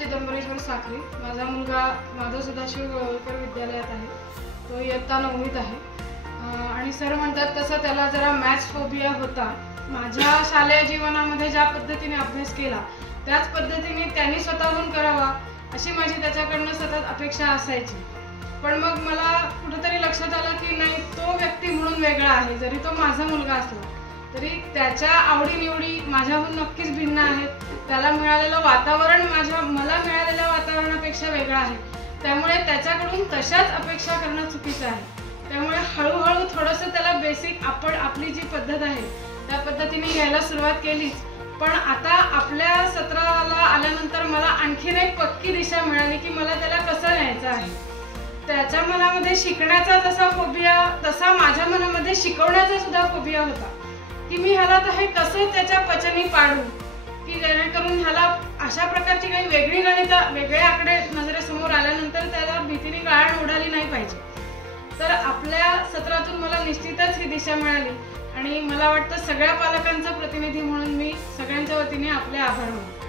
चिदंबरेश्वर साखरे. माझा मुलगा माधव सदाशिव गोळवलकर विद्यालयात आहे. तो इयत्ता 9वीत आहे. आणि सर म्हणतात तसं त्याला जरा मॅथ्स फोबिया होता. माझ्या शालेय जीवनामध्ये ज्या पद्धतीने अभ्यास केला त्याच पद्धतीने त्यांनी स्वतःहून करावा अशी माझी त्याच्याकडनं सतत अपेक्षा असायची. पण मग मला कुठेतरी लक्षात आलं की नाही, तो व्यक्ती म्हणून वेगळा आहे. जरी तो माझा मुलगा असला तरी त्याच्या आवडीनिवडी माझ्याहून नक्कीच भिन्न आहेत. त्याला मिळालेलं वातावरण मला मिळालेल्या वातावरणापेक्षा वेगळं आहे. त्यामुळे त्याच्याकडून तशाच अपेक्षा करणं चुकीचं आहे. त्यामुळे हळूहळू थोडंसं त्याला बेसिक आपली जी पद्धत आहे त्या पद्धतीने घ्यायला सुरुवात केलीच. पण आता आपल्या सत्राला आल्यानंतर मला आणखीन एक पक्की दिशा मिळाली की मला त्याला कसं न्यायचं आहे. त्याच्या मनामध्ये शिकण्याचा जसा फोबिया तसा माझ्या मनामध्ये शिकवण्याचा सुद्धा फोबिया होता की मी ह्याला तर हे कसं त्याच्या पचनी पाडू की जेणेकरून ह्याला अशा प्रकारची काही वेगळी गणितं वेगळे आकडे नजरेसमोर आल्यानंतर त्याला भीतीने गाळण उडाली नाही पाहिजे. तर आपल्या सत्रातून मला निश्चितच ही दिशा मिळाली आणि मला वाटतं सगळ्या पालकांचा प्रतिनिधी म्हणून मी सगळ्यांच्या वतीने आपले आभार मानते.